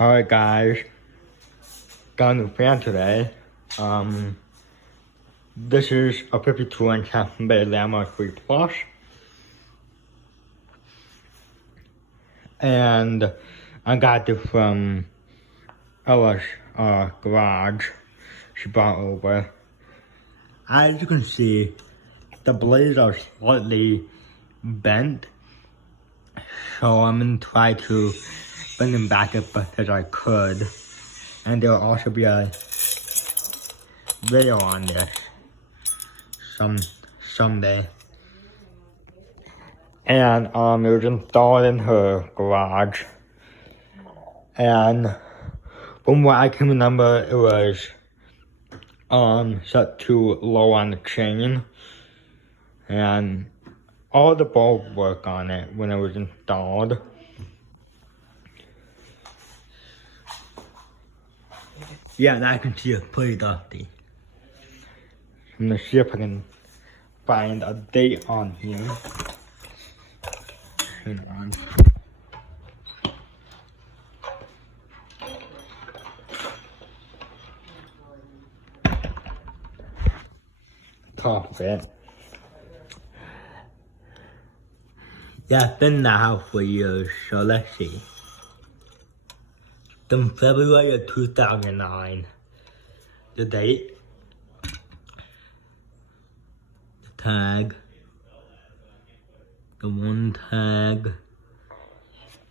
Alright guys, got a new fan today. This is a 52-inch Hampton Bay Landmark 3 Plus. And I got it from Ella's garage. She brought over. As you can see, the blades are slightly bent. So I'm gonna try to bend them back as best as I could. And there'll also be a video on this someday. And it was installed in her garage. And from what I can remember, it was set to low on the chain. And all the bulbs work on it when it was installed. Yeah, and I can see it's pretty dusty. I'm gonna see if I can find a date on here. Hang on. Top of it. Yeah, it's been in the house for years, so let's see. In February of 2009. The date. The tag. The one tag.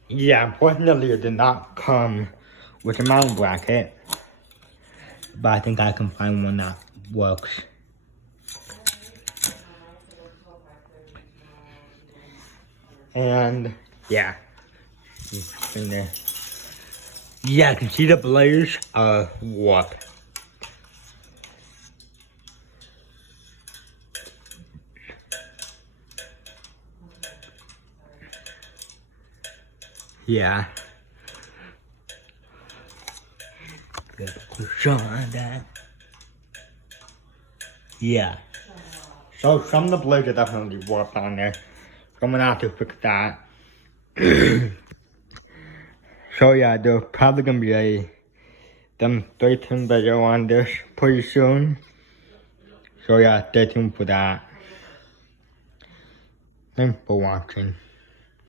Yeah, unfortunately it did not come with a mount bracket. But I think I can find one that works. And yeah. In there. Yeah, I can see the blades are warped. Yeah. Good shot on that. Yeah. So some of the blades are definitely warped on there. So I'm gonna have to fix that. So yeah, there's probably gonna be a demonstration video on this pretty soon. So yeah, stay tuned for that. Thanks for watching.